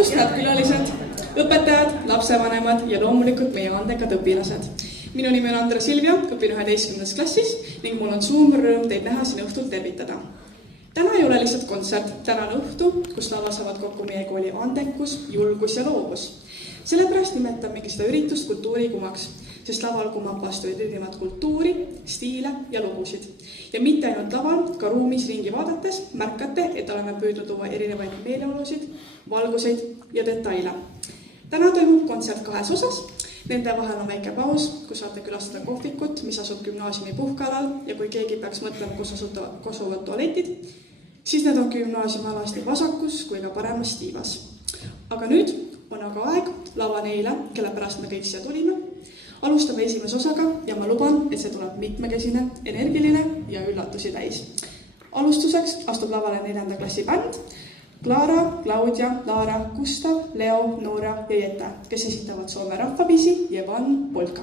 õhtust, head külalised, õpetajad, lapsevanemad ja loomulikult meie andekad õpilased. Minu nimi on Andra Silvia, õpin 11. klassis ning mul on suur rõõm teid näha siin õhtul tervitada. Täna ei ole lihtsalt kontsert, täna on õhtu, kus laval saavad kokku meie kooli andekus, julgus ja loovus. Sellepärast nimetamegi seda üritust kultuurikumaks, sest laval kumab vastu erinevat kultuuri, stiile ja lugusid. Ja mitte ainult laval, ka ruumis ringi vaadates märkate, et oleme püüdnud tuua erinevaid meeleolusid, valguseid ja detaile. Täna toimub kontsert 2 osas. Nende vahel on väike paus, kus saate külastada kohvikut, mis asub gümnaasiumi puhkealal ja kui keegi peaks mõtlema, kus asuvad tualetid, siis need on gümnaasiumi alasti vasakus kui ka paremas tiivas. Aga nüüd on aga aeg lava neile, kelle pärast me kõik siia tulime. Alustame esimese osaga ja ma luban, et see tuleb mitmekesine, energiline ja üllatusi täis. Alustuseks astub lavale 4. klassi bänd Clara, Claudia, Laara, Gustav, Leo, Noora ja Jette, kes esitavad Soome rahvapisi Jevan Polka.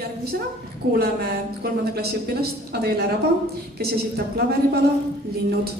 Järgmisena kuuleme 3. klassi õpilast Adele Raba, kes esitab klaveripala Linnud.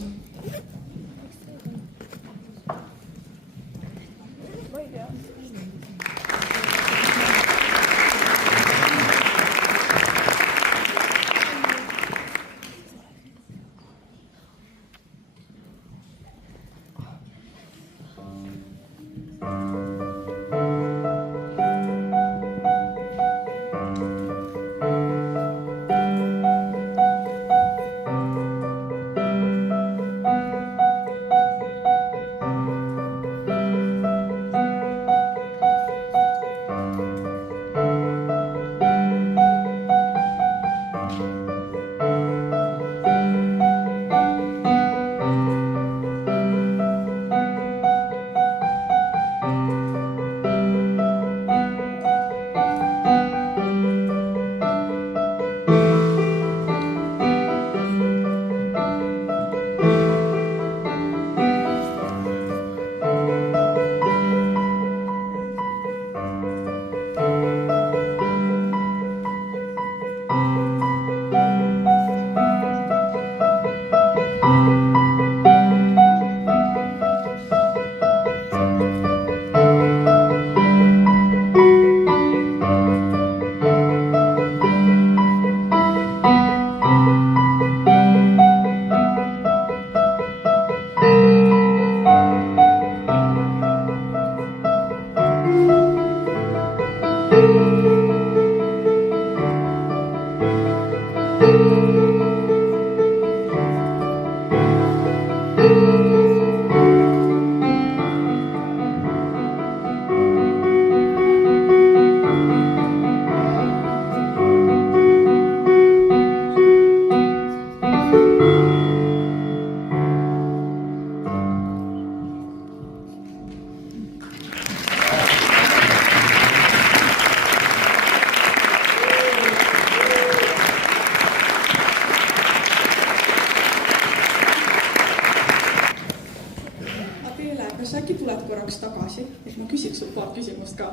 aga sa äkki tuled korraks tagasi, et ma küsiks sul paar küsimust ka.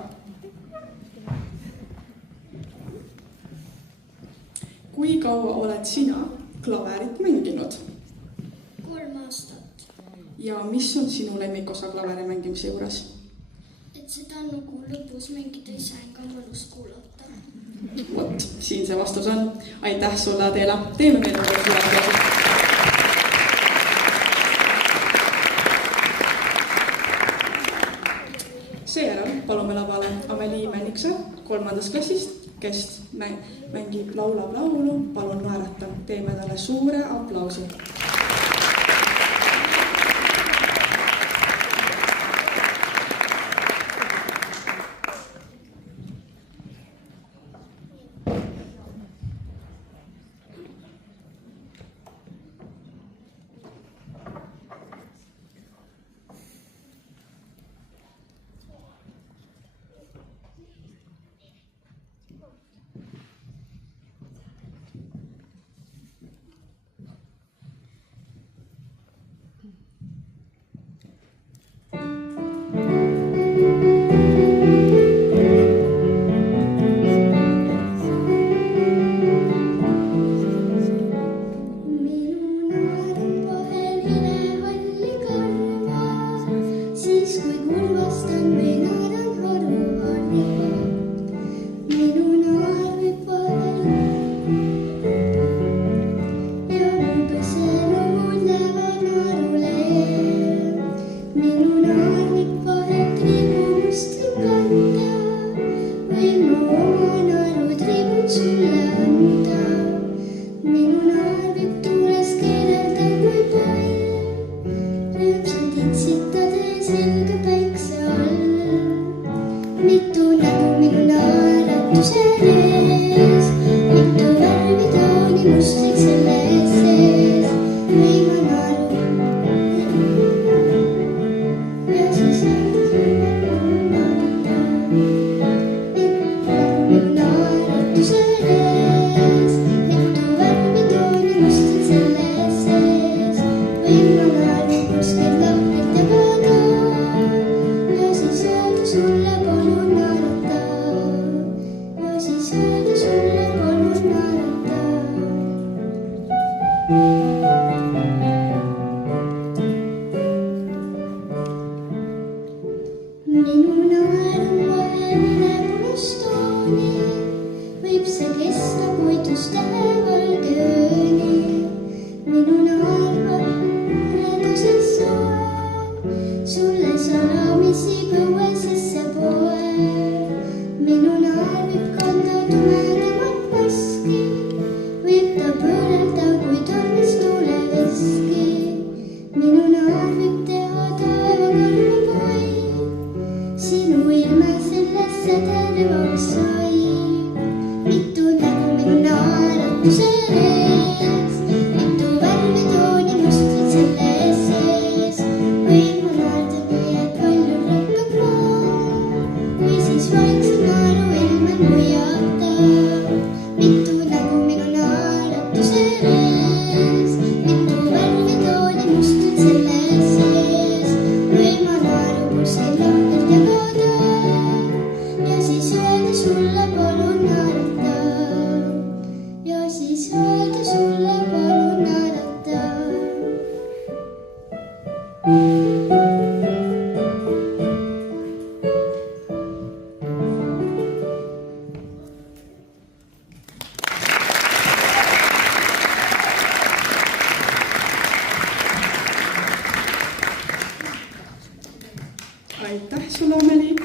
Kui kaua oled sina klaverit mänginud? 3 aastat. Ja mis on sinu lemmikosa klaveri mängimise juures? Et seda nagu lõpus mängida ei saa ega mõnus kuulata. Vot, siin see vastus on. Aitäh sulle, Adela. Teeme meile sulle. Seejärel palume lavale Amelie Männikse 3. klassist, kes mängib laulab laulu Palun naerata. Teeme talle suure aplausi. Aitäh sulle, Amelie.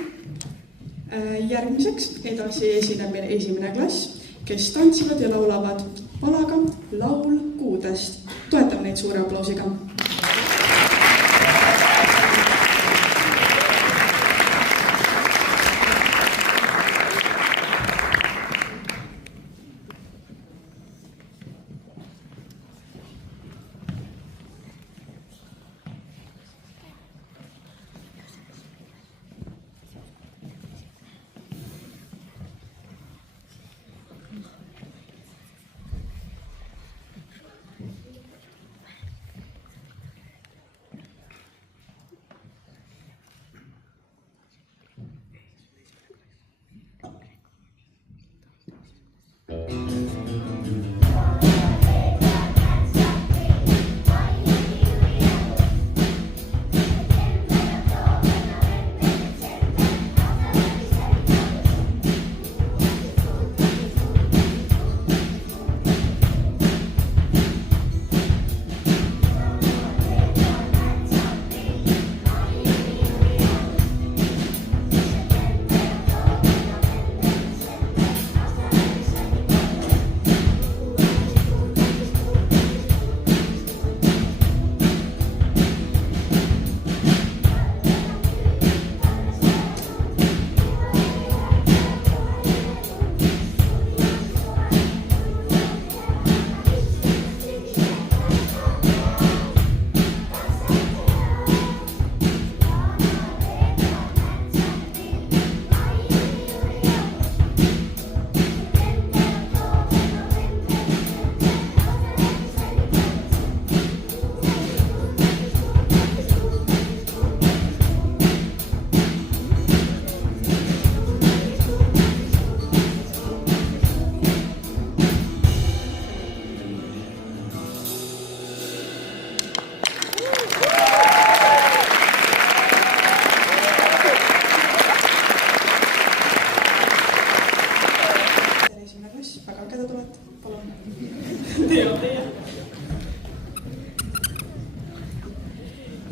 Järgmiseks edasi esineb meil 1. klass, kes tantsivad ja laulavad palaga Laul kuudest. Toetame neid suure aplausiga.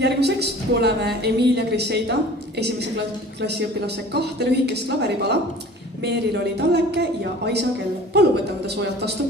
Järgmiseks kuuleme Emilia Griseida esimese klassi õpilase 2 lühikest klaveripala. Meeril oli Talleke ja Aisa Kell. Palun võtame ta soojalt vastu.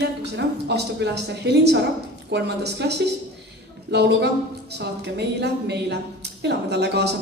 Järgmisena astub üles Helin Sarap 3. klassis lauluga Saatke meile, meile. Elame talle kaasa.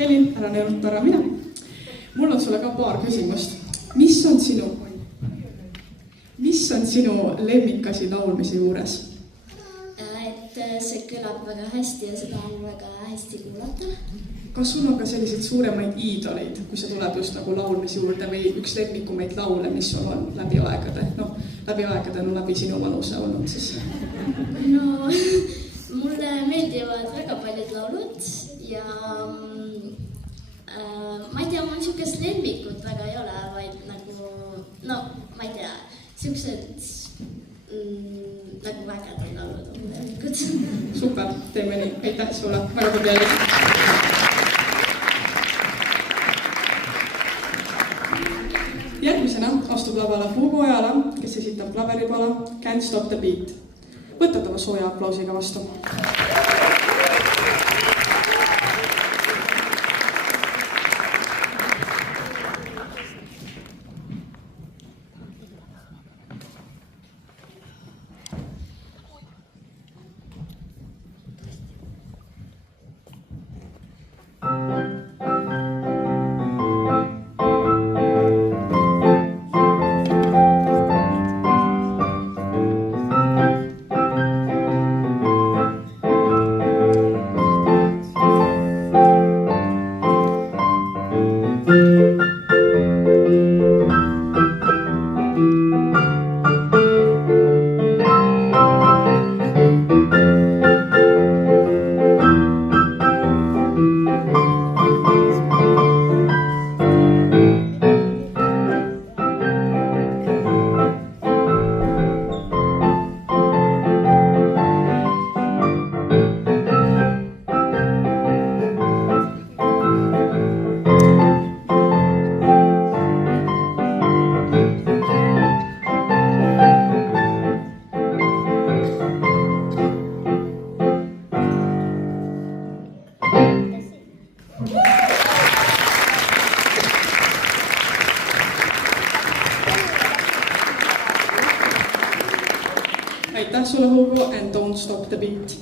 Helin, ära neeruta ära mina. Mul on sulle ka paar küsimust. Mis on sinu lemmikasi laulmise juures? Et see kõlab väga hästi ja seda on väga hästi kuulata. Kas sul on ka selliseid suuremaid iidoleid, kui see tuleb just nagu laulmise juurde või üks lemmikumaid laule, mis sul on läbi aegade? No, läbi sinu vanuse olnud siis. No, mulle meeldivad väga paljud laulud ja ma ei tea, mul niisugust lemmikut väga ei ole, vaid nagu, no, ma ei tea, niisugused nagu vägede laulud on lemmikud. Super, teeme nii. Aitäh sulle, väga tubli. Järgmisena astub lavale Hugo Ojala, kes esitab klaveripala Can't Stop the Beat. Võtatava sooja aplausiga vastu. Tähtsuulahuga And Don't Stop the Beat.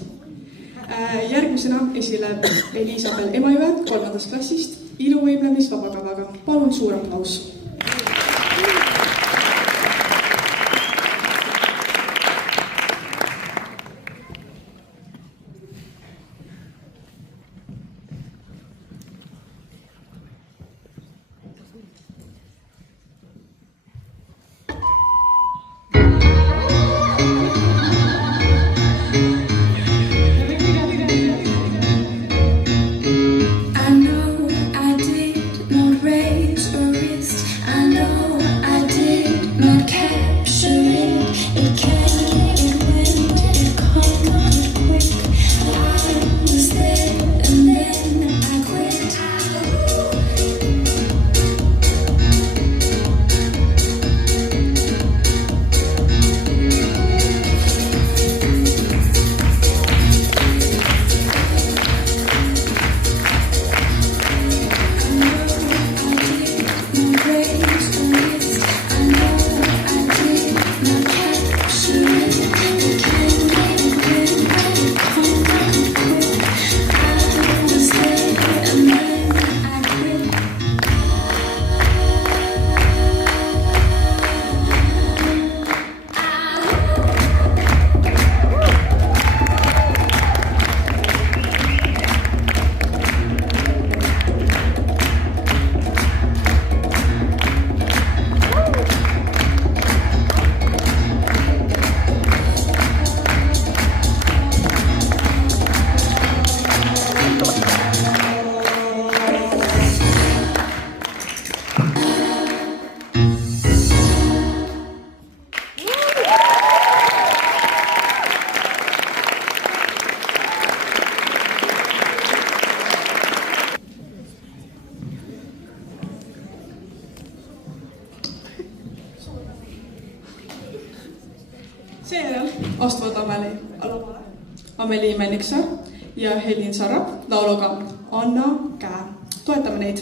Järgmisena esileb Elisabel Emajõe 3. klassist iluvõimlemisvabakavaga. Palun suur aplaus. Seejärel astuvad Ameli Männiksaar ja Helin Sarrap lauluga Anna käe. Toetame neid.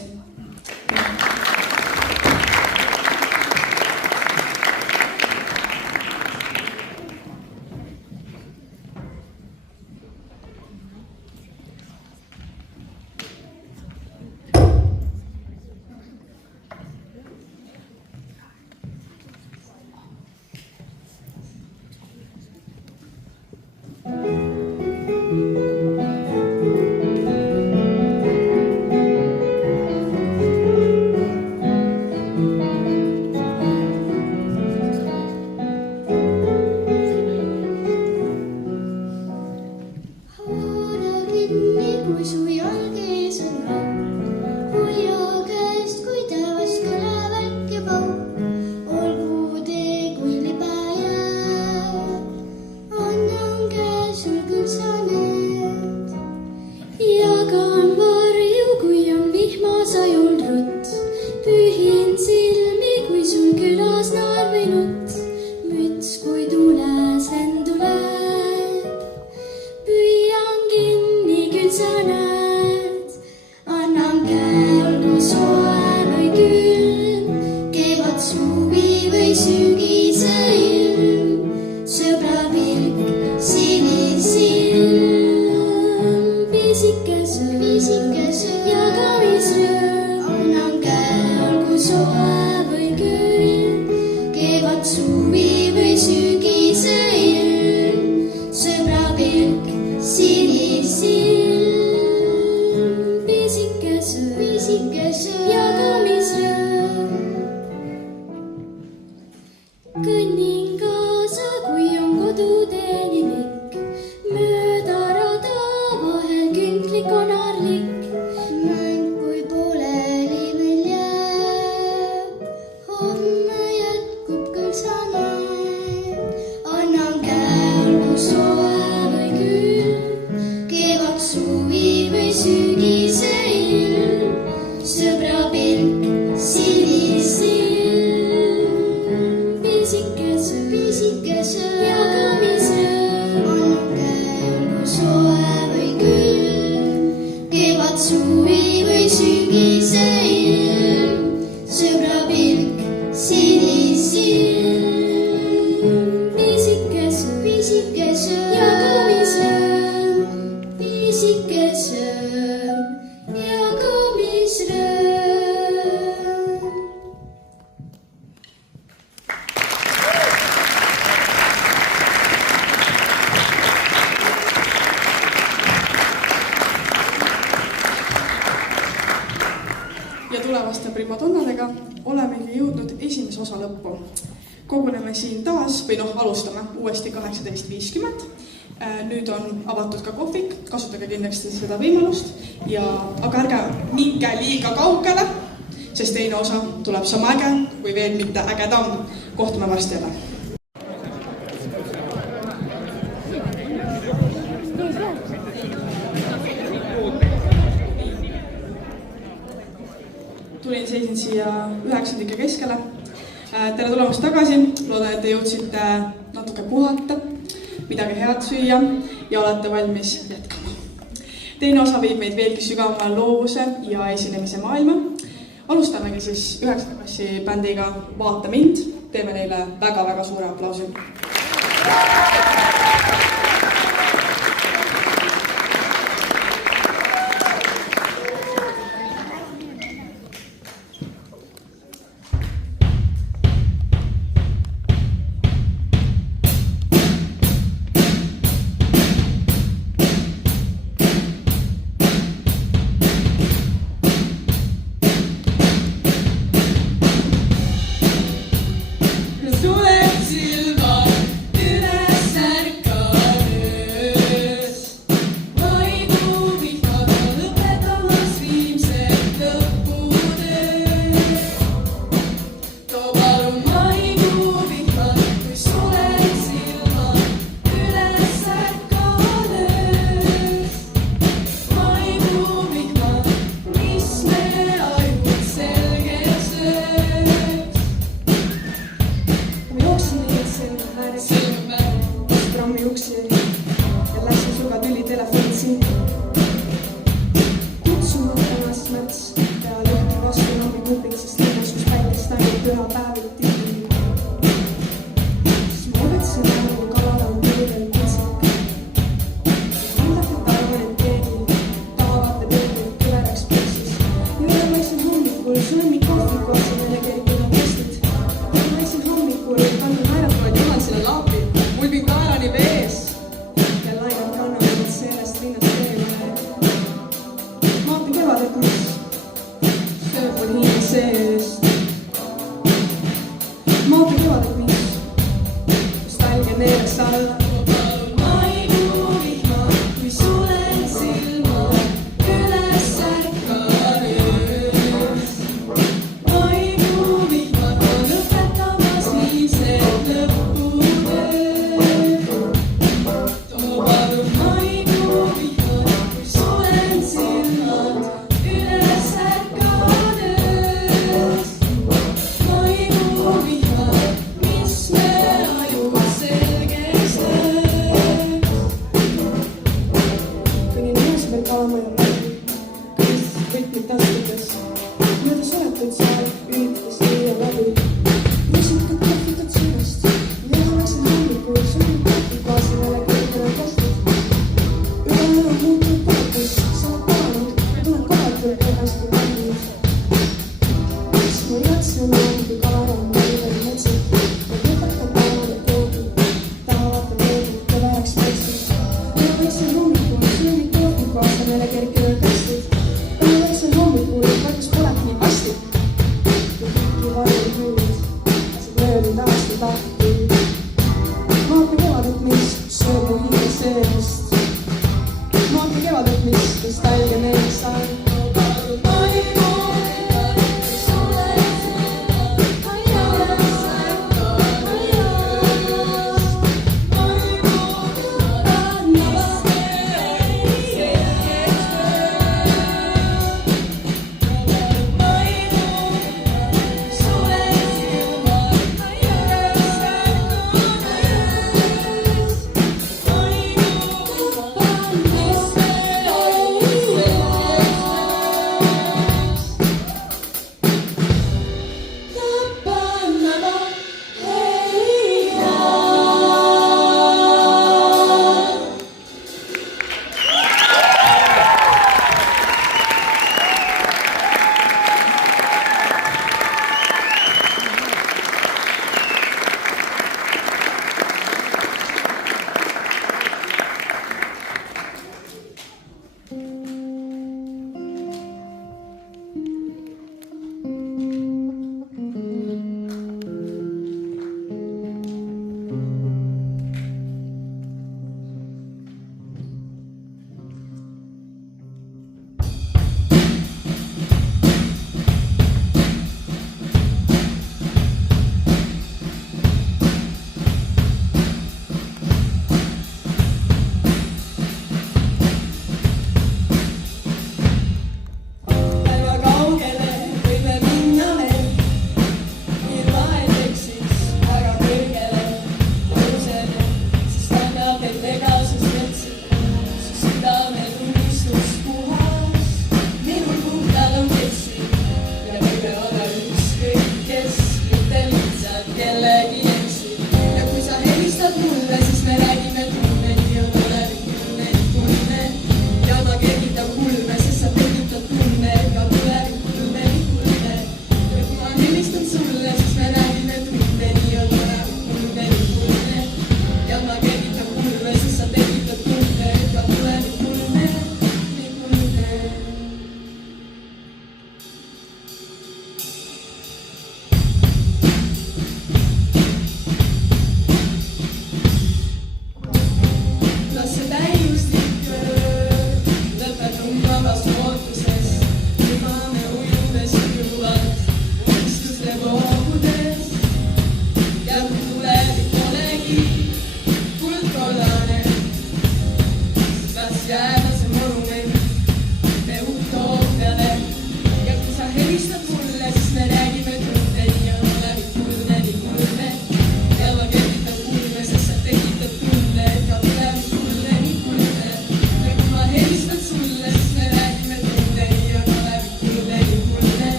Kõnning jõudnud esimese osa lõppu. Koguneme siin taas, või alustame uuesti 18.50. Nüüd on avatud ka kohvik, kasutage kindlasti seda võimalust, aga ärge minge liiga kaugele, sest teine osa tuleb sama äge, kui veel mitte ägedam. Kohtume varsti jälle. Tulin seisin siia 9. keskele. Tere tulemast tagasi. Loodan, et te jõudsite natuke puhata, midagi head süüa ja olete valmis jätkama. Teine osa viib meid veelgi sügavama loovuse ja esinemise maailma. Alustamegi siis 9. klassi bändiga Vaata mind. Teeme neile väga-väga suure aplausi.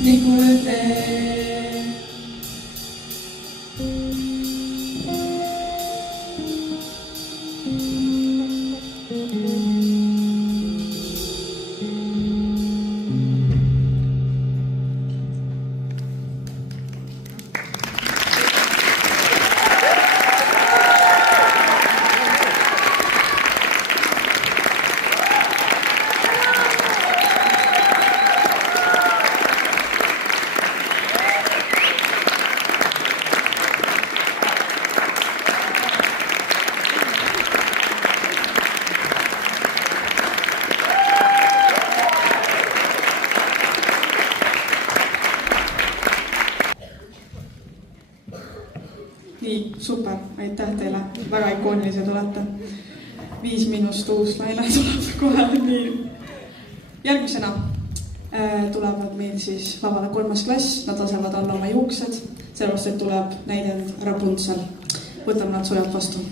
nagu õde. Nii, super, aitäh teile, väga ikoonilised olete. 5 uus laine tuleb kohe nii. Järgmisena tulevad meil siis lavale 3. klass, nad lasevad alla oma juuksed, sellepärast, et tuleb näidend Rapuntsel. Võtame nad soojalt vastu.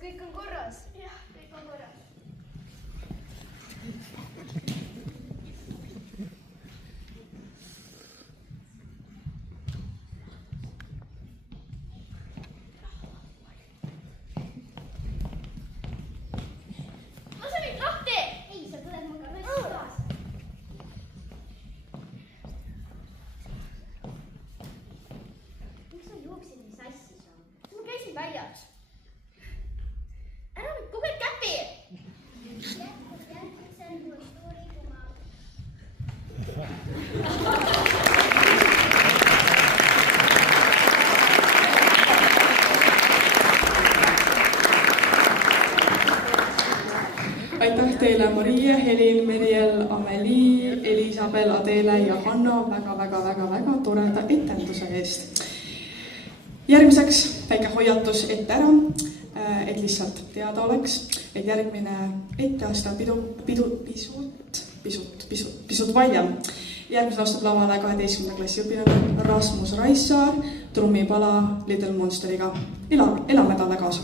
Kõik on korras? Jah, kõik on korras. Lase mind lahti! Ei, sa tuled muga lõssi kaasa. Miks sa jooksid nii sassi sa? Ma käisin väljas. Aitäh teile Maria, Helin, Meriel, Amelie, Elisabel, Adele ja Hanna väga toreda etenduse eest. Järgmiseks väike hoiatus ette ära, et lihtsalt teada oleks, et järgmine etteaste on pisut vaiem. Järgmisel astub lavale 12. klassi õpilane Rasmus Raissaar trummipala Little Monsteriga. Elame talle kaasa!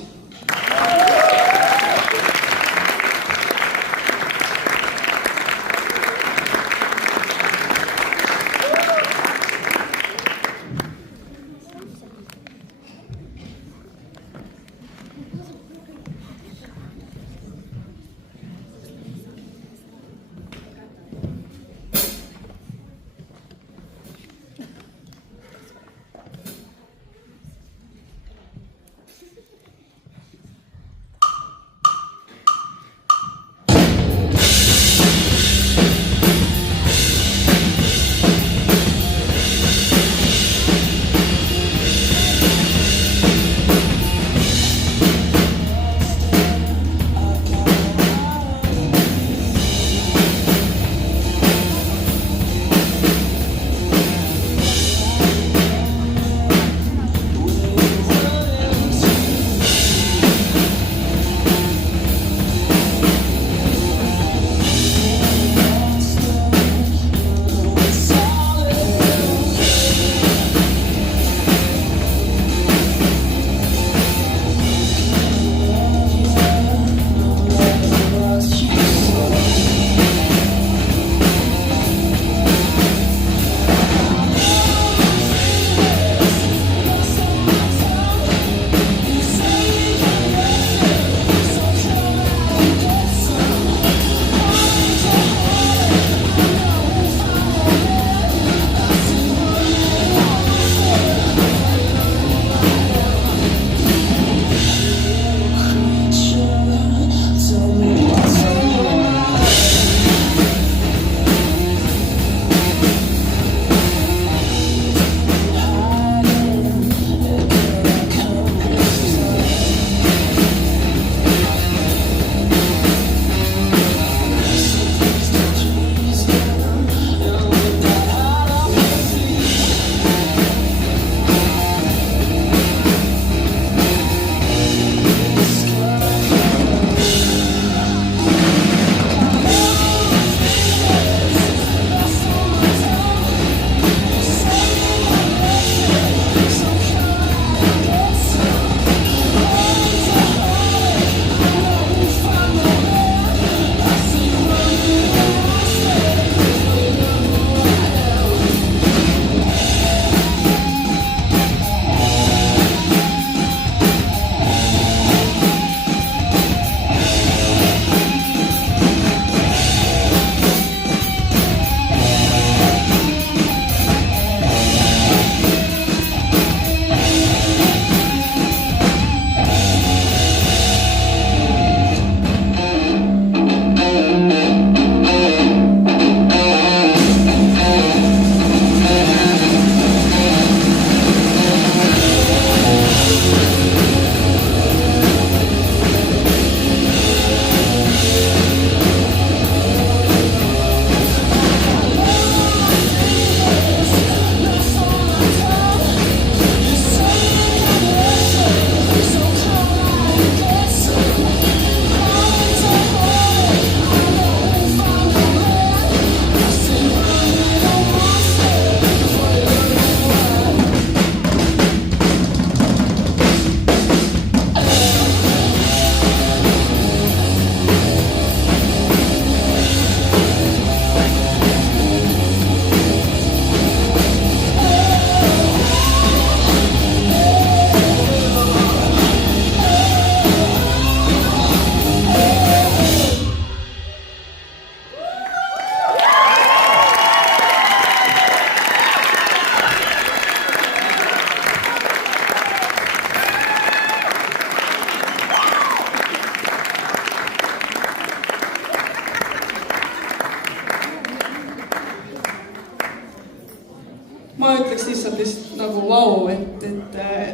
vau, et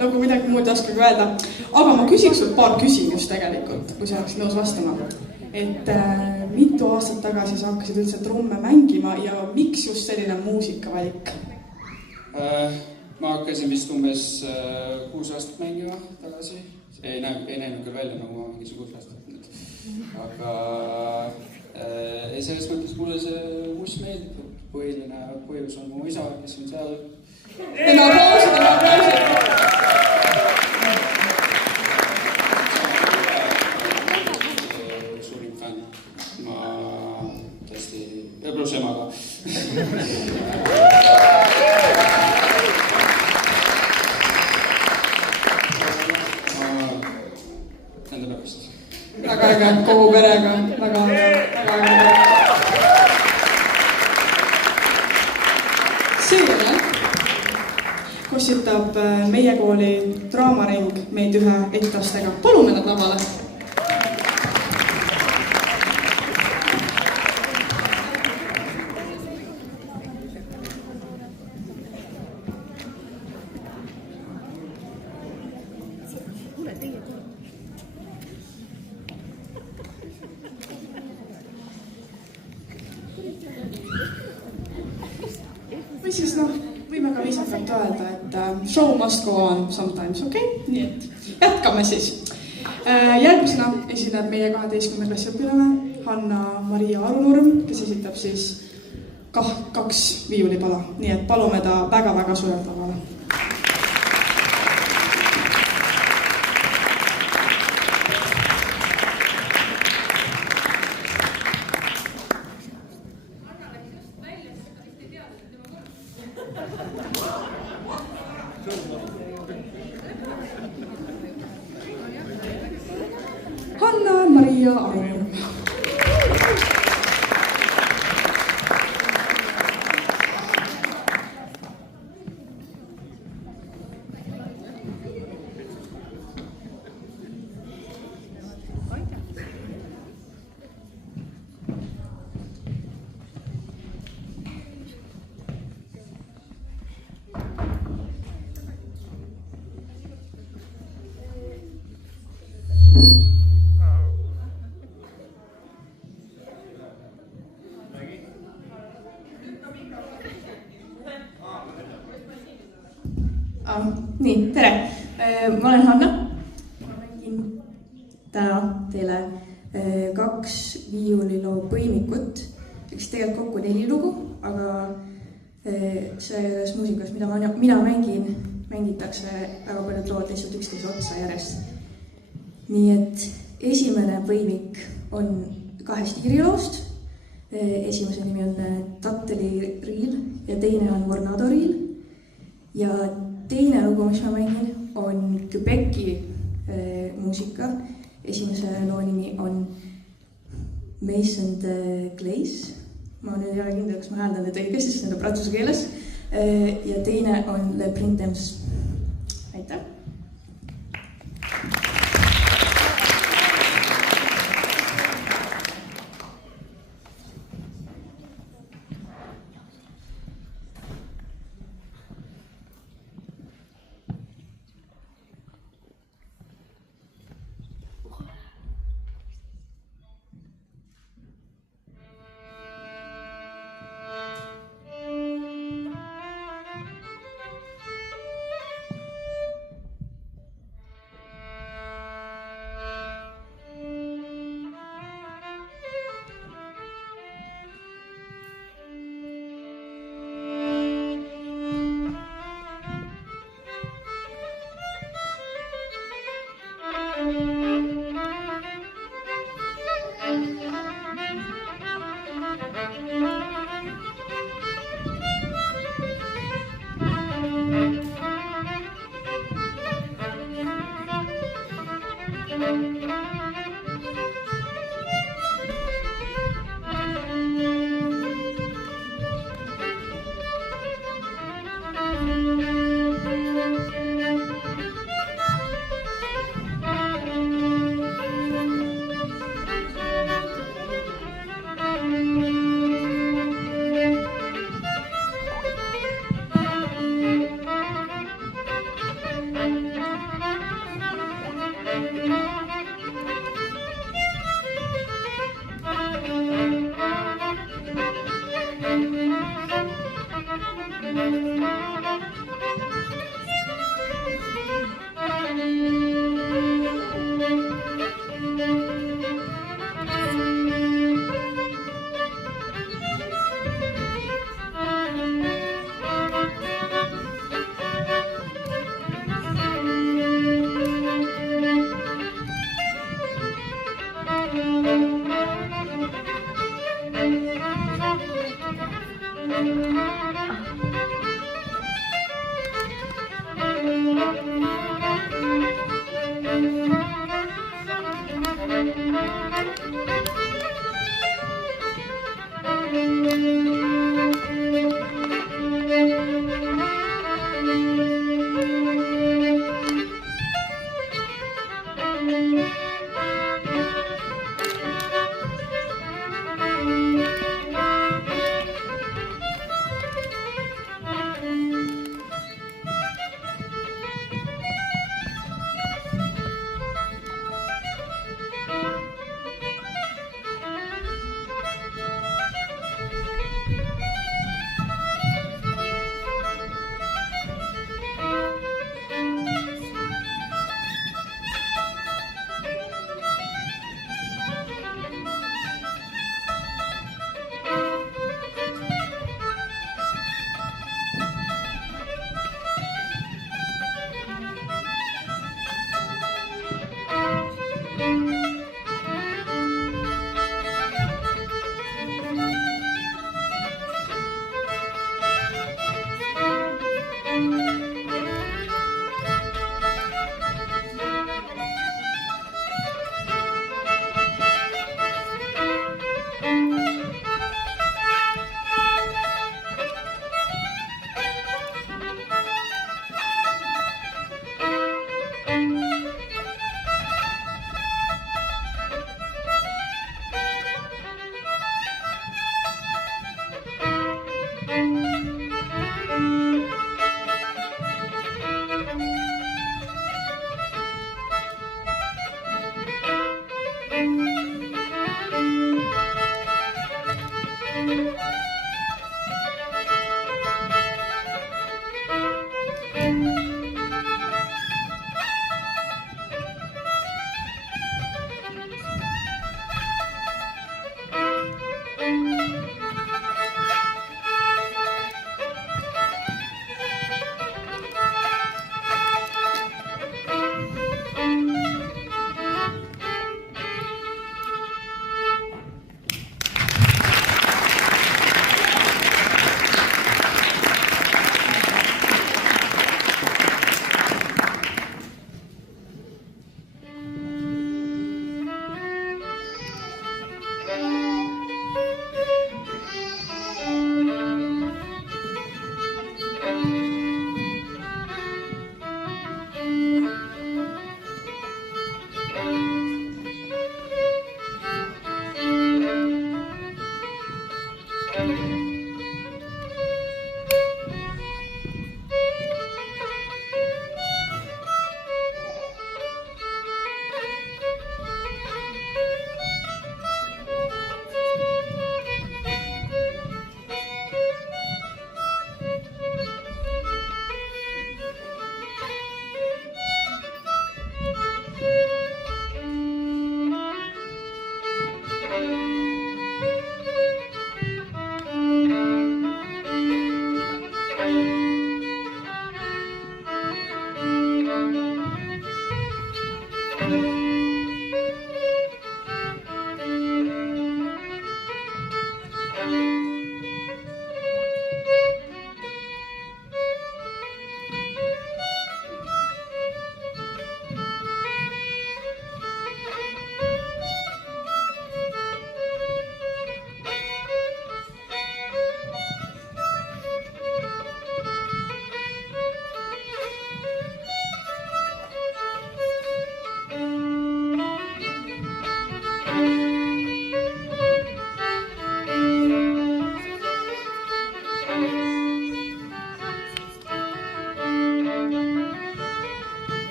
nagu midagi muud ei oskagi öelda. Aga ma küsiks sul paar küsimust tegelikult, kui sa oleks nõus vastama. Et mitu aastat tagasi sa hakkasid üldse trumme mängima ja miks just selline muusikavalik? Ma hakkasin vist umbes 6 aastat mängima tagasi. Ei näinud küll välja, nagu ma mängisin 6 aastat nüüd. Aga selles mõttes mulle see must meeldib. Põhiline põhjus on mu isa, kes on seal. Tema aplausid. Suurim fänn. Ma tõesti, ja pluss ema ka. Nende pärast. Väga äge, kogu perega. Väga äge. Seejärel kossitab meie kooli draamaring meid ühe ettastega. Palume nad lavale. Või siis võime ka viisakalt öelda, et show must go on sometimes, okei? Nii et jätkame siis. Järgmisena esineb meie 12. klassi õpilane Hanna-Maria Arunurm, kes esitab siis 2 viiulipala. Nii et palume ta väga-väga sujalt lavale. Hanna-Maria Arunurm. Nii, tere! Ma olen Hanna. Ma mängin täna teile 2 viiuliloo põimikut. Eks tegelikult kokku 4 lugu, aga selles muusikas, mida mina mängin, mängitakse väga paljud lood lihtsalt üksteise otsa järjest. Nii et esimene põimik on 2 tiiriloost. Esimese nimi on Tatteli riil ja teine on Vornado riil. Ja teine lugu, mis ma mängin, on Quebeci muusika. Esimese loo nimi on Maison de Glace. Ma nüüd ei ole kindel, kas ma hääldan need õigesti, sest need on prantsuse keeles. Ja teine on Le Printemps. Aitäh!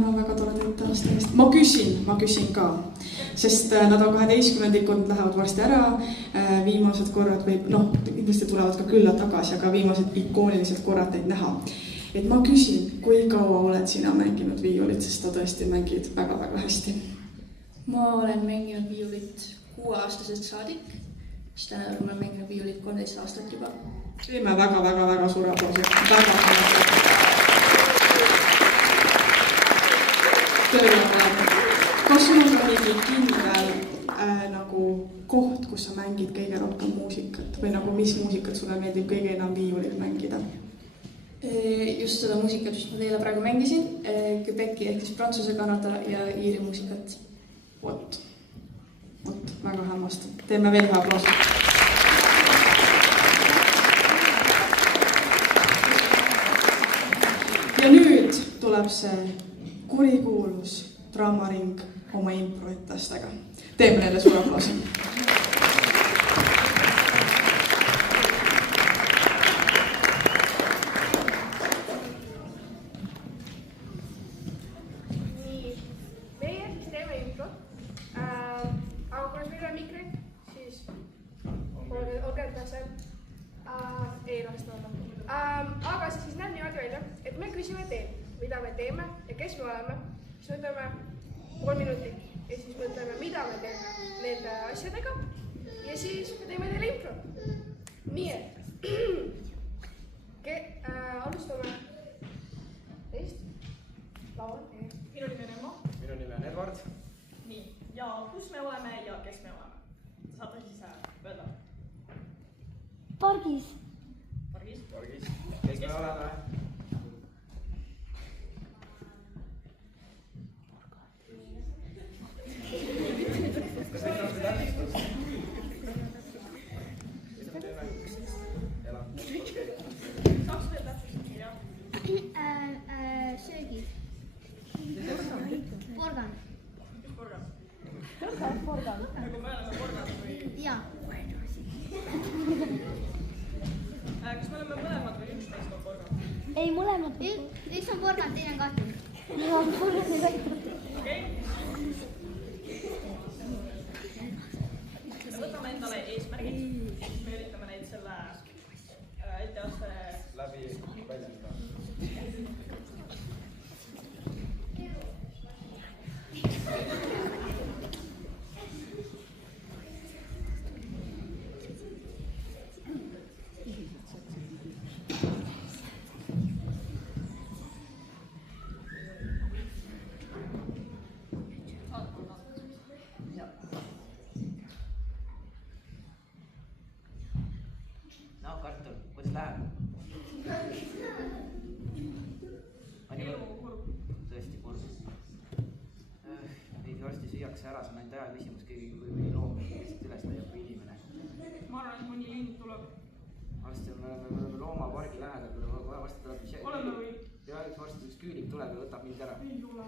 Hanna väga toredat aasta eest. Ma küsin ka, sest nad on 12-ndikud, lähevad varsti ära, viimased korrad või kindlasti tulevad ka külla tagasi, aga viimased ikoonilised korrad neid näha. Et ma küsin, kui kaua oled sina mänginud viiulit, sest ta tõesti mängid väga-väga hästi? Ma olen mänginud viiulit 6-aastasest saadik, siis täna olen mänginud viiulit 13 aastat juba. Teeme väga-väga-väga suure aplausi. Kas sul on ka mingi kindel koht, kus sa mängid kõige rohkem muusikat või mis muusikat sulle meeldib kõige enam viiulil mängida? Just seda muusikat, mis ma teile praegu mängisin, Quebeci ehk siis Prantsuse, Kanada ja Iiri muusikat. Vot, väga hämmastav. Teeme veel ühe aplausi. Ja nüüd tuleb see kurikuulus draamaring oma improitastega. Teeme neile suure aplausi. Aga siis näeb niimoodi välja, et me küsime teilt, mida me teeme ja kes me oleme. Siis mõtleme 3 minutit ja siis mõtleme, mida me teeme nende asjadega ja siis me teeme teile impro. Nii et alustame teist. Laul. Minu nimi on Emma. Minu nimi on Edward. Nii, ja kus me oleme ja kes me oleme? Saate siis öelda? Pargis. Pargis. Kes me oleme? Kas neid on täpsustus? Mida me teeme? Ela. Saaks veel täpsustada, jah? Söögid. Porgan. Mis porgan? Porgan. Nagu me oleme porgan või? Jaa. Kas me oleme mõlemad või üks meist on porgan? Ei, mõlemad. Üks on porgan, teine on Katrin. Nii on porgan. Okei. Võtame endale eesmärgid. Me üritame neid selle etteaste läbi väljendada. No, Kartul, kuidas läheb? Tõesti kurb. Neid varsti süüakse ära, see on ainult aja küsimus, kui loom lihtsalt üles leiab või inimene. Ma arvan, et mõni lind tuleb. Varsti me oleme loomapargi lähedal, varsti tuleb Oleme või? Ja üks varsti üks küülik tuleb ja võtab mind ära. Ei tule.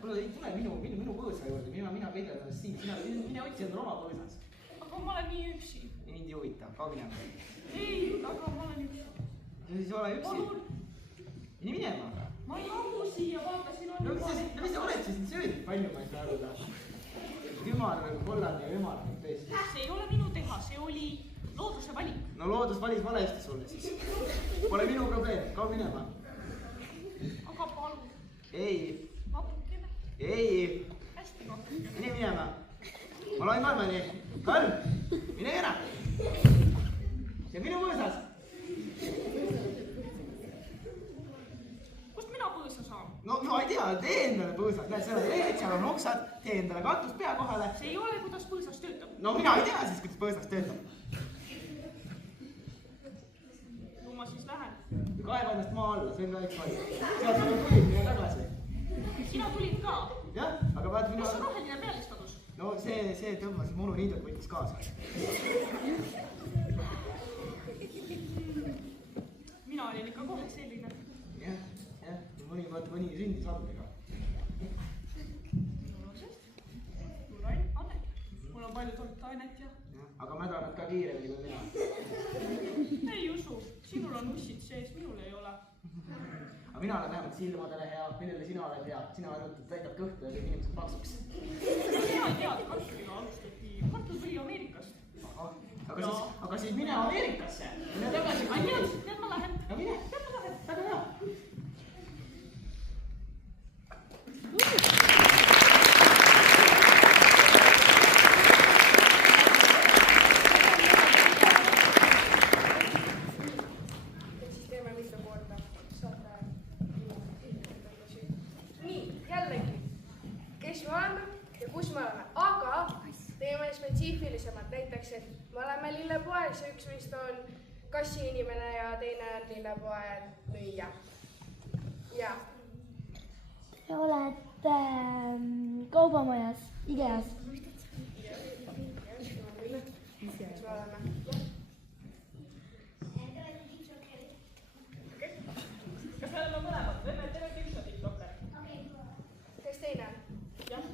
Tule minu põõsa juurde, mina peidan ennast siin, mine otsi endale oma põõsas. Aga ma olen nii üksi. Mind ei huvita, kao minema. Ei, aga ma olen üksi. Ja siis ole üksi. Mine minema. Ma ei mahu siia, vaata, siin on... No mis sa oled siis sööd palju, ma ei saa aruda. Ümar või kollane ja ümar. See ei ole minu teha, see oli looduse valik. No loodus valis valesti sulle siis. Pole minu probleem, kao minema. Aga palun. Ei. Natukene. Ei. Hästi natukene. Mine minema. Ma loin maailmani. Karl, mine ära. See on minu põõsas. Kust mina põõsa saan? No ma ei tea, tee endale põõsas. Näed, seal on oksad, tee endale katus pea kohale. See ei ole, kuidas põõsas töötab. No mina ei tea siis, kuidas põõsas töötab. Kui ma siis lähen. Kaeva ennast maa alla, see on ka üks valik. Sealt ma tulin, mine tagasi. Sina tulid ka. Jah, aga vaata minu... Kus see roheline pealistadus? No see tõmbas monuniidut võttis kaasa. Mina olin ikka kohe selline. Jah, mõni sündis andega. Mul on sest. Mul on annet. Mul on palju toitainet ja... Aga mädanad ka kiiremini kui mina. Ei usu. Sinul on ussid sees, minul ei ole. aga mina olen vähemalt silmadele hea, millele sina oled hea. Sina ainult täidad kõhtu ja teed inimesed paksuks. Mina ei tea, et kartuliga alustati kartuli Ameerikast. Aga siis mine Ameerikasse. Mine tagasi. Tead, ma lähen. No mine, tead ma lähen. Väga hea. Näiteks, et me oleme lillepoes ja üks meist on kassiinimene ja teine on lillepoe müüja. Ja. Sa oled kaubamajas, Ikeas. Kes me oleme? Kas me oleme mõlemad? Teeme üks on TikToker. Kes teine on? Jah.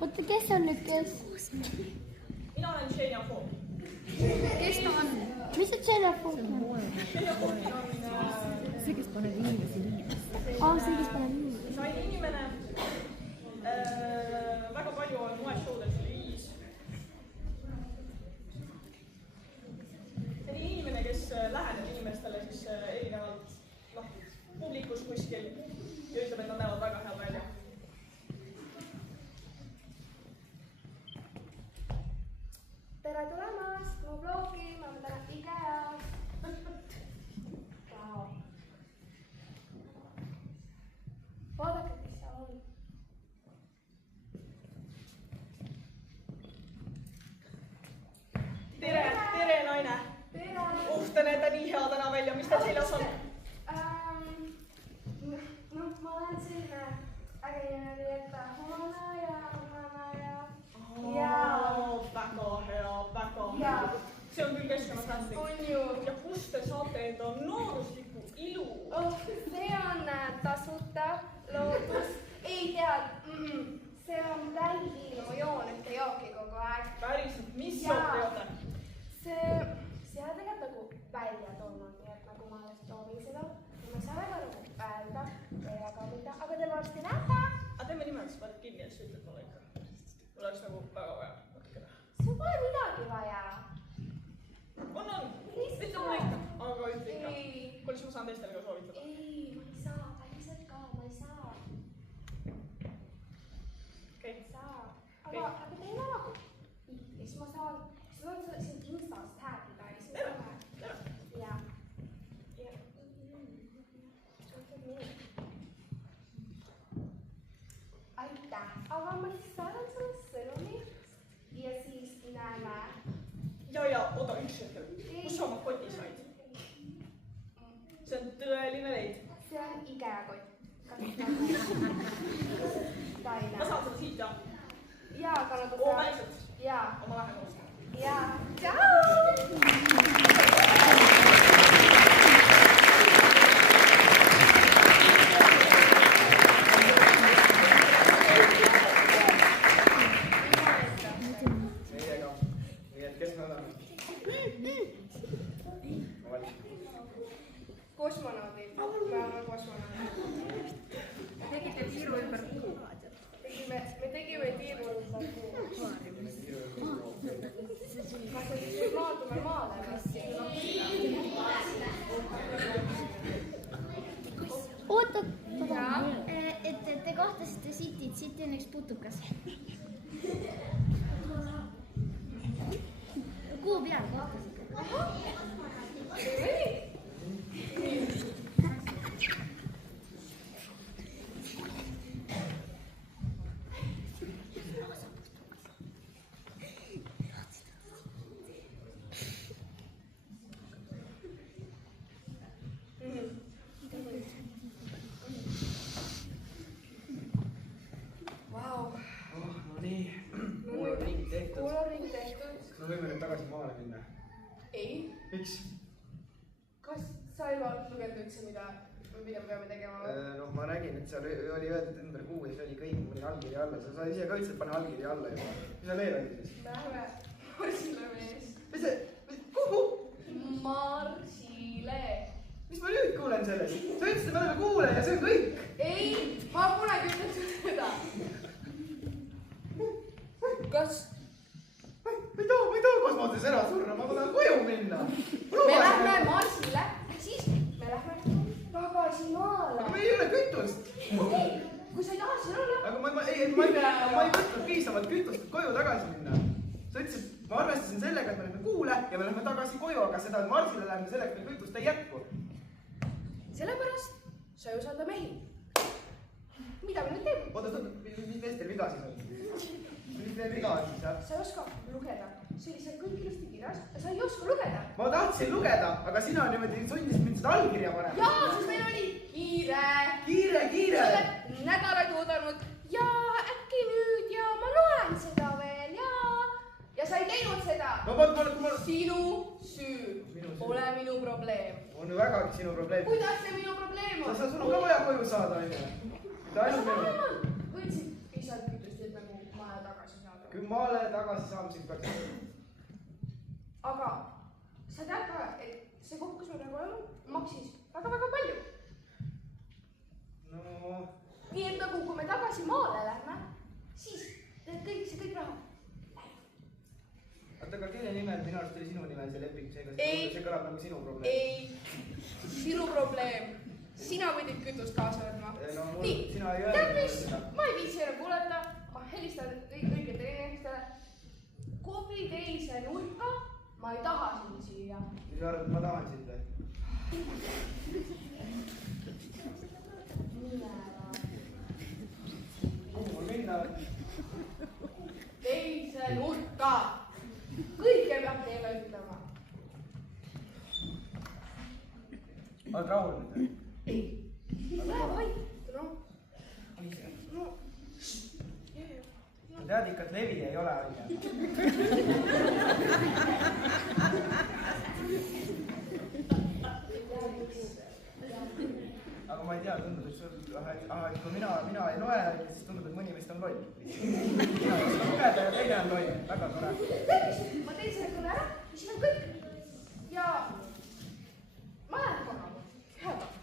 Oota, kes on nüüd kes? Mina olen Xenia Fogg. Kes ta on? Mis on Xenia Fogg? Xenia Fogg on see, kes paneb inimesi liides. See, kes paneb inimesi. disaini inimene. Väga palju on moeshowdel Liis. See on inimene, kes läheneb inimestele siis erinevalt publikus kuskil ja ütleb, et nad näevad väga head välja. Tere tulemast mu blogi, ma olen täna Ikeas. Wow. Vaadake, mis seal on. Tere naine. Ta näed nii hea täna välja, mis teil seljas on? Ma olen selline äge inimene, et hoone ja väga hea. See on küll keskkonnasäästlik. Ja kust te saate enda noorusliku ilu? See on tasuta loodus. Ei tead, see on täiviinu joon, et te jooki kogu aeg. Päriselt, mis jooki joote? See on tegelikult nagu välja tulnud, nii et nagu ma soovin seda. Ma ei saa väga nagu öelda, aga mida, aga te varsti näete. Aga teeme niimoodi, sa paned kinni ja siis ütled mulle ikka. Mul oleks nagu väga vaja. Sul pole midagi vaja. On. Ütle mulle ikka. Aga ütle ikka. Kuule, siis ma saan teistele ka soovitada. Ei, ma ei saa. Päriselt ka, ma ei saa. Okei. Ei saa. Aga teeme nagu. Ja siis ma saan sind Instast häälida ja siis ma saan. Ja. Aitäh. Aga ma siis saadan sulle sõnumi ja siis näeme. Ja, oota üks hetkel. Kus sa oma koti said? See on tõeline leid. See on Ikea kott. Ma saan seda siit ja? Jaa, aga nagu sa... päriselt? Jaa. Ma lähen koos. Jaa. Tšau! Kosmonaudid. Me oleme kosmonaudid. Tegite tiiru ümber kuu? Me tegime tiiru ümber kuu. Kas me siis maandume maale või? Oota, et te kohtasite Cityt, City on üks putukas. Kuu peal kohtasite. Võime nüüd tagasi maale minna. Ei. Miks? oli öeldud ümber 6 ja see oli kõik, ma panin allkirja alla. Sa ise ka ütlesid, et pane allkirja alla juba. Mis sa veel oli siis? Lähme Marsile mees. Mis see? Kuhu? Marsile. Mis ma nüüd kuulen sellest? Sa ütlesid, et me oleme kuule ja see on kõik. Ei, ma kunagi ütlesin seda. Kas? Ma ei taha kosmoses ära surra, ma tahan koju minna. Me lähme Marsile, siis me lähme tagasi maale. Aga meil ei ole kütust. Ei, kui sa ei taha siin olla. Aga ma ei võtnud piisavalt kütust, et koju tagasi minna. Sa ütlesid, ma arvestasin sellega, et me lähme kuule ja me lähme tagasi koju, aga seda, et Marsile lähme sellega, et meil kütust ei jätku. Sellepärast sa ei usalda mehi. Mida me nüüd teeme? Oota, mis teil viga siis on? Mis teil viga on siis, jah? Sa ei oska lugeda. See oli seal kõik ilusti kirjas ja sa ei oska lugeda. Ma tahtsin lugeda, aga sina niimoodi sundisid mind seda allkirja panema. Jaa, siis meil oli kiire. Kiire. Sa oled nädalaid oodanud ja äkki nüüd ja ma loen seda veel ja sa ei teinud seda. Sinu süü. Pole minu probleem. On vägagi sinu probleem. Kuidas see minu probleem on? Sul on ka vaja koju saada, on ju? Võtsid piisavalt kütust, et nagu maale tagasi saada. Küll maale tagasi saamiseks peaks. Aga sa tead ka, et see koht, kus me praegu oleme, maksis väga-väga palju. No... Nii et nagu, kui me tagasi maale lähme, siis see kõik raha. Oota, aga kelle nimel? Minu arust oli sinu nimel see leping, see kõlab nagu sinu probleem. Ei, sinu probleem. Sina võidid kütust kaasa võtma. Nii, tead mis? Ma ei viitsi enam kuulata. Ma helistan õigetele inimestele. Kobi teise nurka. Ma ei taha sind siia. Mis sa arvad, et ma tahan sind või? Kuhu mul minna? Teise nurka. Kõike peab teile ütlema. Oled rahul nüüd? Ei. Lähe vait. Tead ikka, et levi ei ole õige. Aga ma ei tea, tundub, et kui mina ei loe, siis tundub, et mõni meist on loll. Mina ei oska lugeda ja teine on loll. Väga tore. Ma teen selle kõne ära, siis on kõik. Ja ma lähen magama. Head õhtut.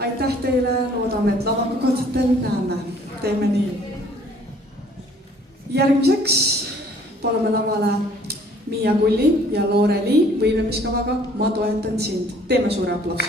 Aitäh teile, loodame, et lavakokotsetel näeme. Teeme nii. Järgmiseks palume lavale Miia Kulli ja Loore Lii võimlemiskavaga Ma toetan sind. Teeme suure aplausi.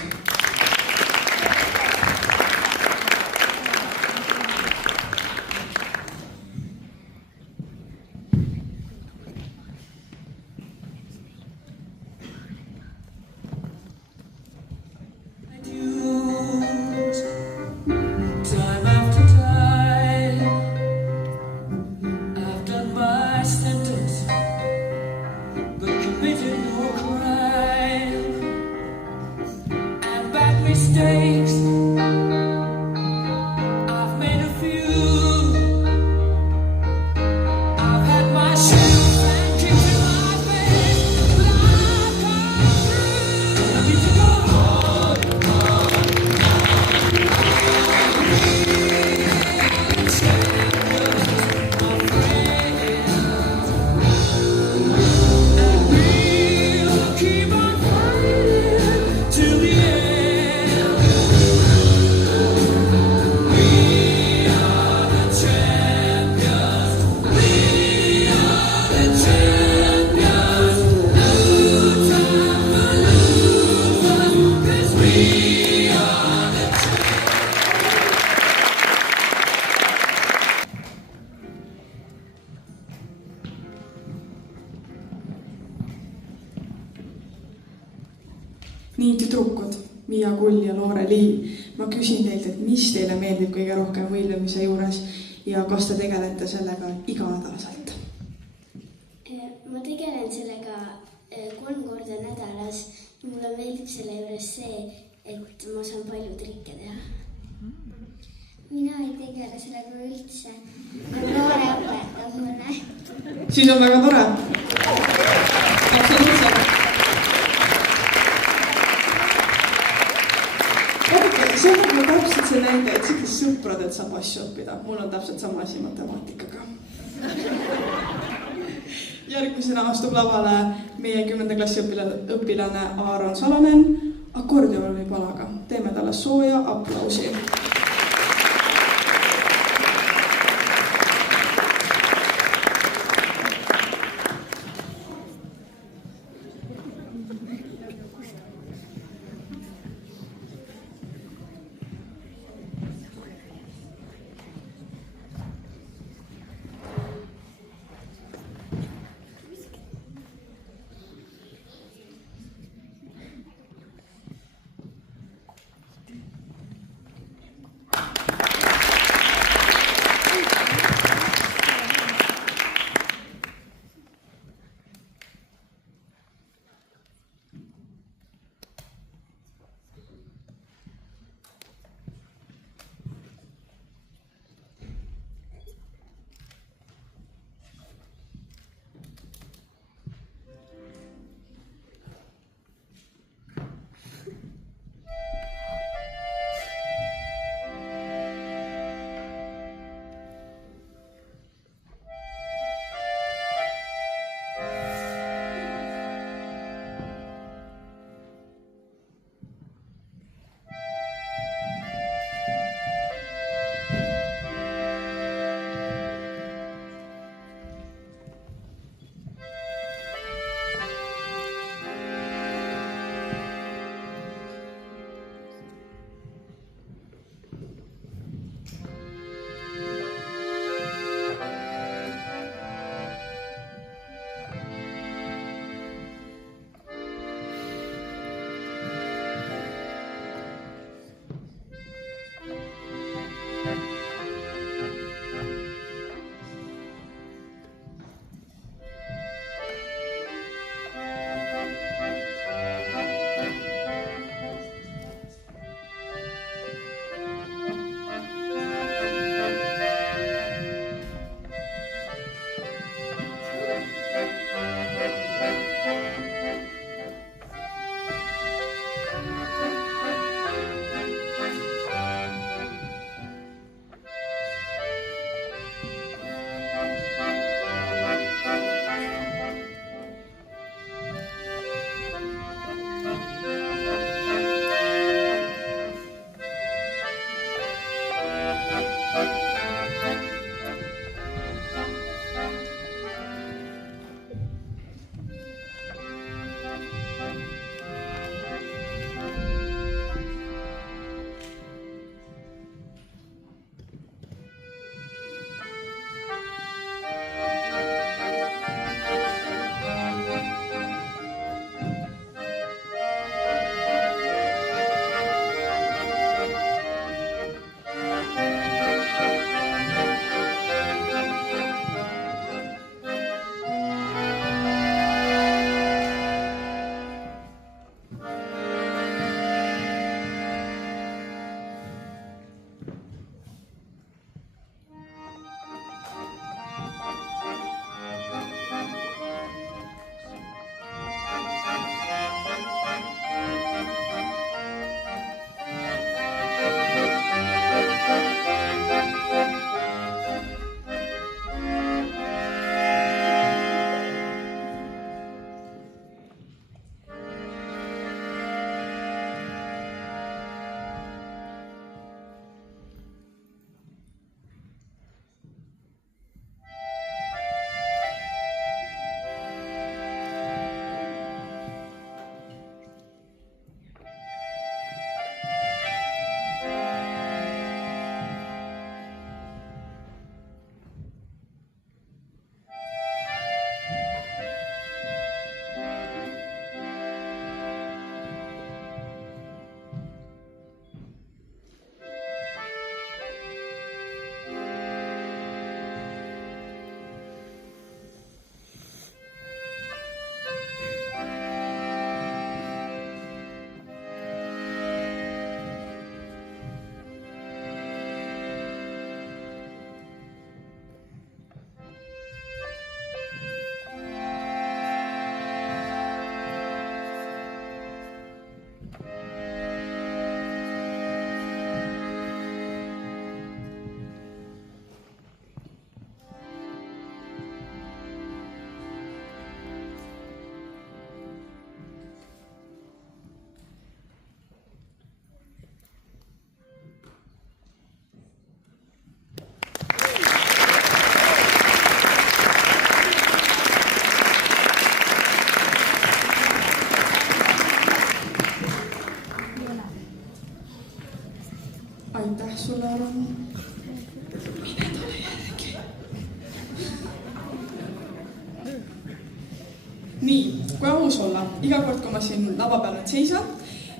Nii tüdrukud, Miia Kull ja Loore Lii, ma küsin teilt, et mis teile meeldib kõige rohkem võidlemise juures ja kas te tegelete sellega iganädalaselt? Ma tegelen sellega meeldib selle juures see, et ma saan palju trikke teha. Mina ei tegele sellega üldse. Noore õpetab mulle. Siis on väga tore. Absoluutselt. See on nagu täpselt see näide, et siukest sõpradelt saab asju õppida. Mul on täpselt sama asi matemaatikaga. Järgmisena astub lavale meie 10. klassi õpilane Aaron Salonen akordioni palaga. Teeme talle sooja aplausi. ilus olla. Iga kord, kui ma siin lava peal nüüd seisan,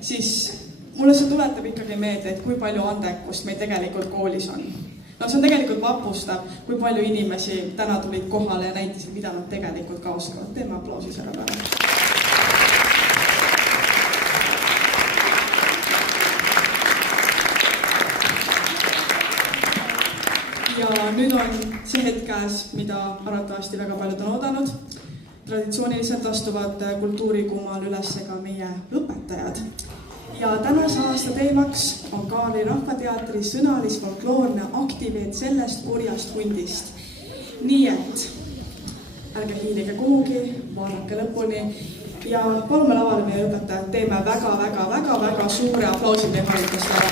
siis mulle see tuletab ikkagi meelde, et kui palju andekust meil tegelikult koolis on. No see on tegelikult vapustav, kui palju inimesi täna tulid kohale ja näitasid, mida nad tegelikult ka oskavad. Teeme aplausi selle peale. Ja nüüd on see hetk käes, mida arvatavasti väga paljud on oodanud. Traditsiooniliselt astuvad kultuurikumal üles ka meie õpetajad. Ja tänase aasta teemaks on Kaarli Rahvateatri sõnalis-folkloorne aktiveet sellest kurjast hundist. Nii et ärge hiilige kuhugi, vaadake lõpuni ja palume lavale meie õpetajad, teeme väga suure aplausi meie haritustele.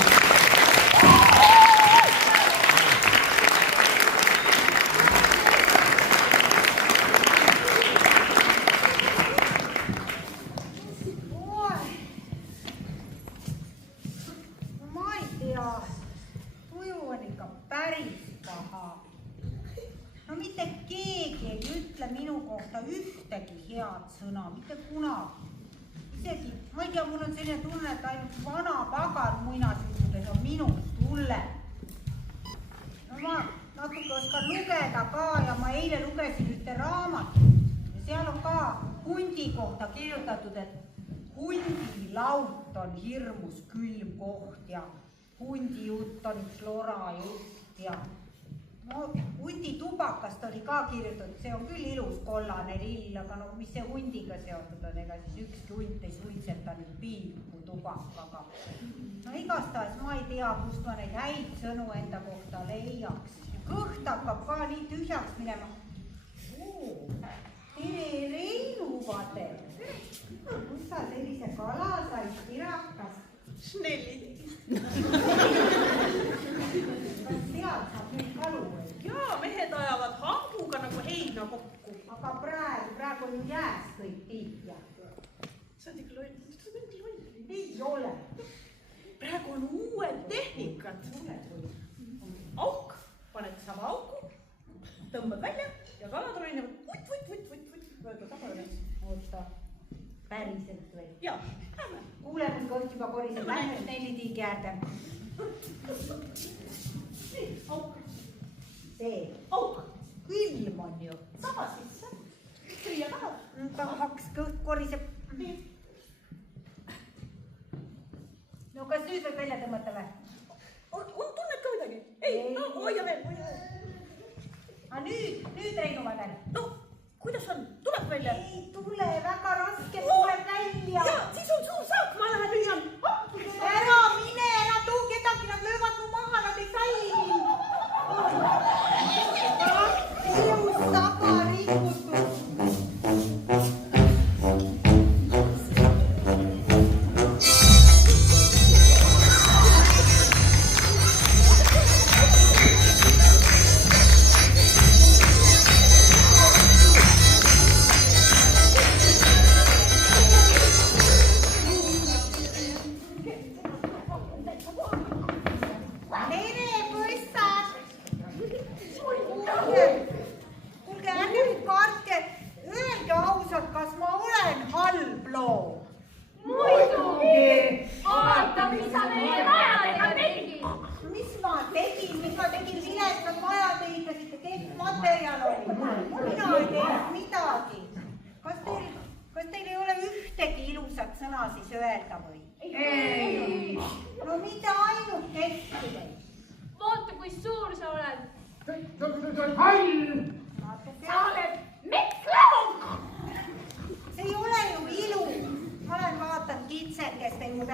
Sõna, mitte kunagi. Isegi, ma ei tea, mul on selline tunne, et ainult vana pagar muinasjuttudes on minust hullem. No ma natuke oskan lugeda ka ja ma eile lugesin ühte raamatut ja seal on ka hundi kohta kirjutatud, et hundilaut on hirmus külm koht ja hundi jutt on üks lora jutt ja no, hundi tubakast oli ka kirjutatud, see on küll ilus kollane lill, aga no mis see hundiga seotud on, ega siis ükski hunt ei suitseta nüüd piiku tubakaga. No igastahes ma ei tea, kust ma neid häid sõnu enda kohta leiaks. Kõht hakkab ka nii tühjaks minema. Tere Reinu, vaate. Kus sa sellise kala said tirakas? Snelli. Kas sealt saab nüüd kalu või? Jaa, mehed ajavad hambuga nagu heina kokku. Aga praegu on jääs kõik tiitja. Sa oled ikka loll. Ei ole. Praegu on uued tehnikad. Auk, paned sama auku, tõmbad välja ja kalad roinevad mööda taganes. Oota, päriselt või? Jaa, lähme. Kuule, kui kõht juba koriseb, lähme Snelli tiigi äärde. Auk. See. Auk. Külm on ju. Sama sisse. Siia taha. Tahaks, kõht koriseb. No kas nüüd võib välja tõmmata või? Tunned ka midagi? Ei, no hoia veel. Aga nüüd Reinu vaadel. No, kuidas on? Tuleb välja? Ei tule, väga raske tuleb välja. Ja, siis on suur saak, ma lähen lüüan. Ära mine, ära tuu kedagi, nad löövad mu maha, nad ei salli mind. Ilus taga rikutud.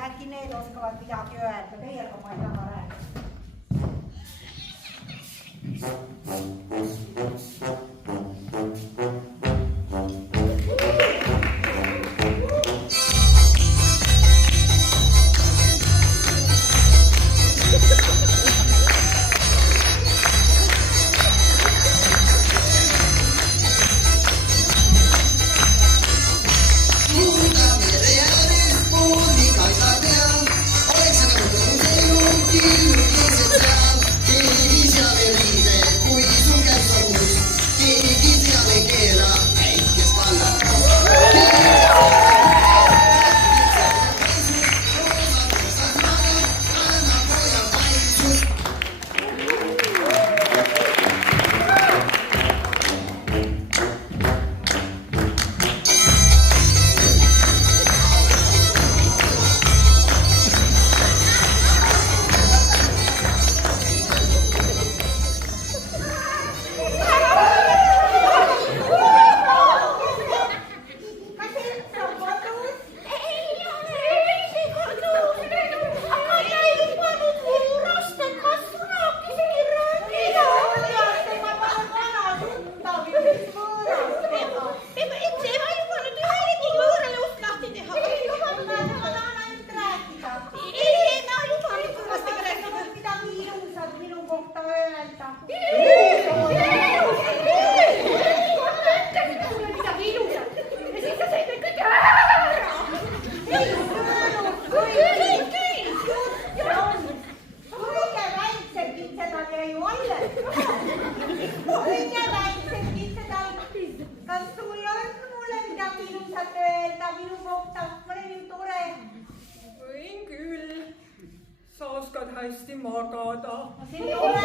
Äkki need oskavad midagi öelda, teiega ma ei taha rääkida. Keegi teab ei keela, väikest valla. hästi magada. See ei ole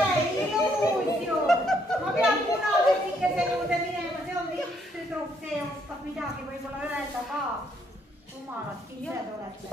ilus ju. Ma pean punavõtsikese juurde minema, see on üks tüdruk, see oskab midagi võib-olla öelda ka. Jumalad, kised olete.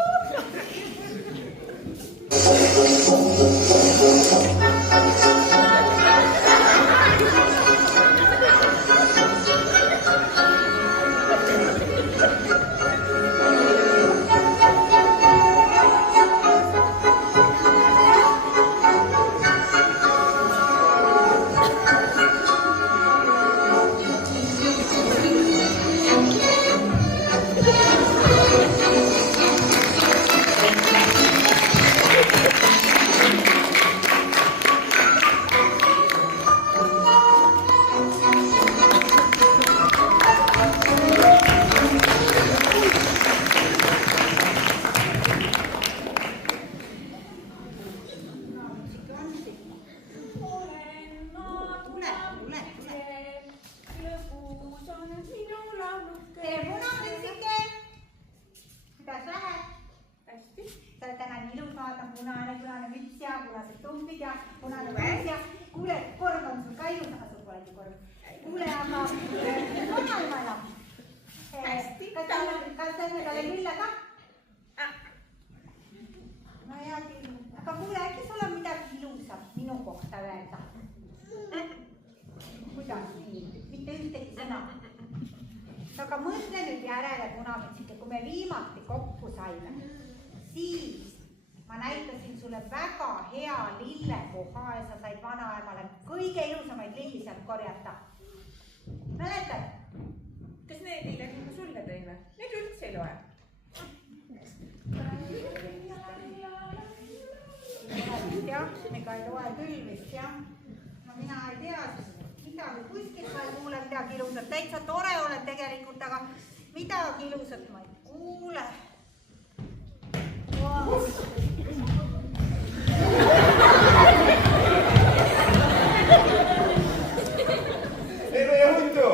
Aga mõtle nüüd järele, punavõtsike, kui me viimati kokku saime, siis ma näitasin sulle väga hea lillekoha ja sa said vanaemale kõige ilusamaid lilli sealt korjata. Mäletad? Kas need lilled, mis ma sulle tõin või? Need üldse ei loe. Jah, ega ei loe küll vist, jah. No mina ei tea siis. Midagi kuskilt ma ei kuule midagi ilusat. Täitsa tore olen tegelikult, aga midagi ilusat ma ei kuule. Tere hundu!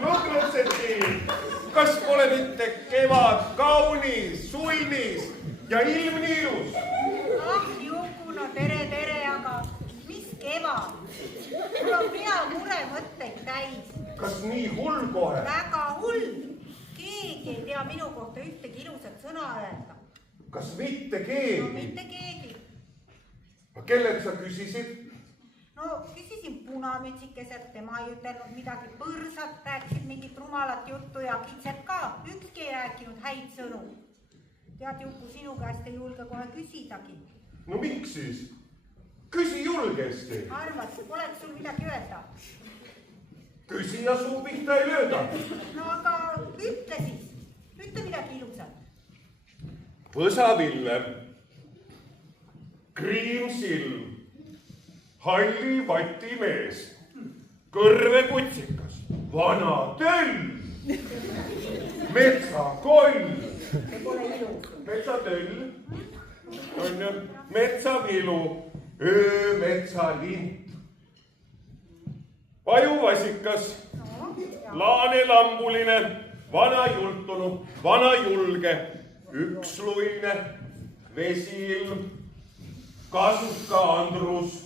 Nukrutsetki! Kas pole mitte kevad kaunis, sulnis ja ilm nii ilus? Ah, Juku, no tere, aga mis kevad? Mul on pea mure mõtteid täis. Kas nii hull kohe? Väga hull. Keegi ei tea minu kohta ühtegi ilusat sõna öelda. Kas mitte keegi? No mitte keegi. Kellelt sa küsisid? No küsisin punamütsikeselt, tema ei ütelnud midagi, põrsad rääkisid mingit rumalat juttu ja kitsed ka. Ükski ei rääkinud häid sõnu. Tead, Juku, sinu käest ei julge kohe küsidagi. No miks siis? Küsi julgesti. Arvad, oleks sul midagi öelda? Küsi ja suu pihta ei lööda. No aga ütle siis. Ütle midagi ilusat. Põsaviller, kriimsilm, halli vati mees, kõrvekutsikas, vana töll, metsakoll, metsatöll, on ju, metsavilu, öömetsalint, pajuvasikas, laanelambuline, vana jultunu, vana julge, üksluine, vesiilm, kasuka Andrus.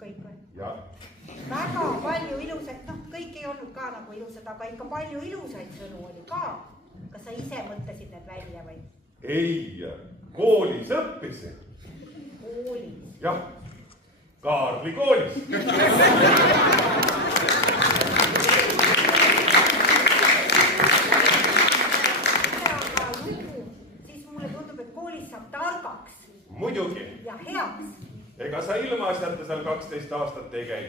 Kõik või? Jah. Väga palju ilusaid, noh, kõik ei olnud ka nagu ilusad, aga ikka palju ilusaid sõnu oli ka. Kas sa ise mõtlesid need välja või? Ei, koolis õppisin. Koolis? Jah, Kaarli koolis. Siis mulle tundub, et koolis saab targaks. Muidugi. Ja heaks. Ega sa ilmaasjata seal 12 aastat ei käi.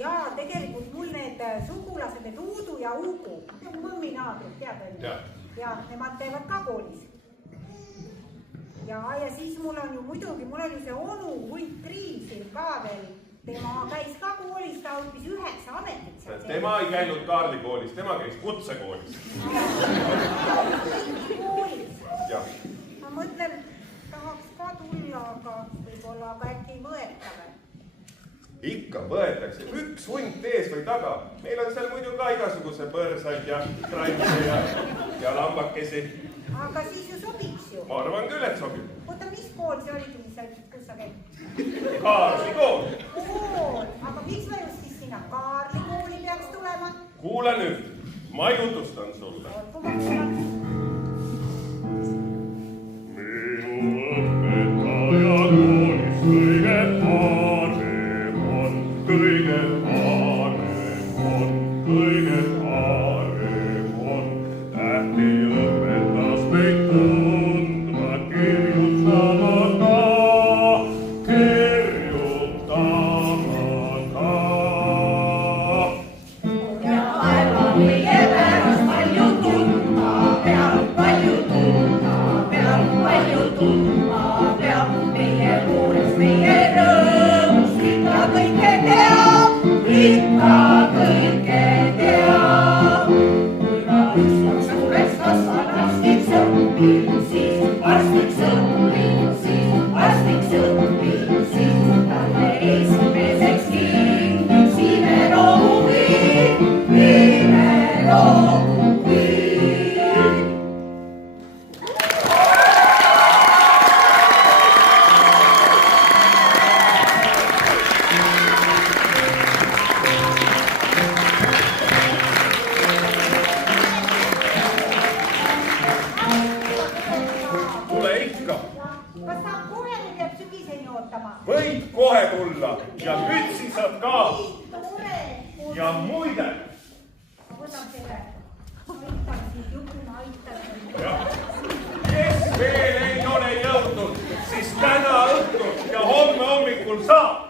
Ja tegelikult mul need sugulased, need Uudu ja Uugu, mõmmi naabrid, tead on? Ja nemad teevad ka koolis. Ja siis mul on ju muidugi, mul oli see onu Hunt Kriimsil ka veel. Tema käis ka koolis, ta õppis 9 ametit seal. Tema ei käinud Kaarli koolis, tema käis kutsekoolis. Koolis? Jah. Ma mõtlen, tahaks ka tulla, aga võib-olla äkki ei võeta või? ikka võetakse üks hunt ees või taga. Meil on seal muidu ka igasuguse põrsaid ja transe ja lambakesi. Aga siis ju sobiks ju. Ma arvan küll, et sobib. Oota, mis kool see oligi, kus sa käid? Kaarli kool. Kool, aga miks me just siis sinna Kaarli kooli peaks tulema? Kuule nüüd, ma jutustan sulle. Kõige parem on, tähti õpetas meid tundma, kirjutama ka. Ja päeva meie pärast palju tundma peab, palju tundma peab, palju tundma peab, meie kuuleks, meie rõõmus, ikka kõike teab, ikka kõike teab. Kui ma ükskord suureks kasvan, arstiks õppin, siis arstiks õppin, siis arstiks õppin, siis talle esimeseks kingiksime rohuviin, viime rohuviin. Kas saab kohe nüüd jääb sügiseni ootama? Võid kohe tulla ja mütsi saad ka. Ja muide. Ma võtan selle. Aitan siis jupuna, aitan. Kes veel ei ole jõudnud, siis täna õhtul ja homme hommikul saab.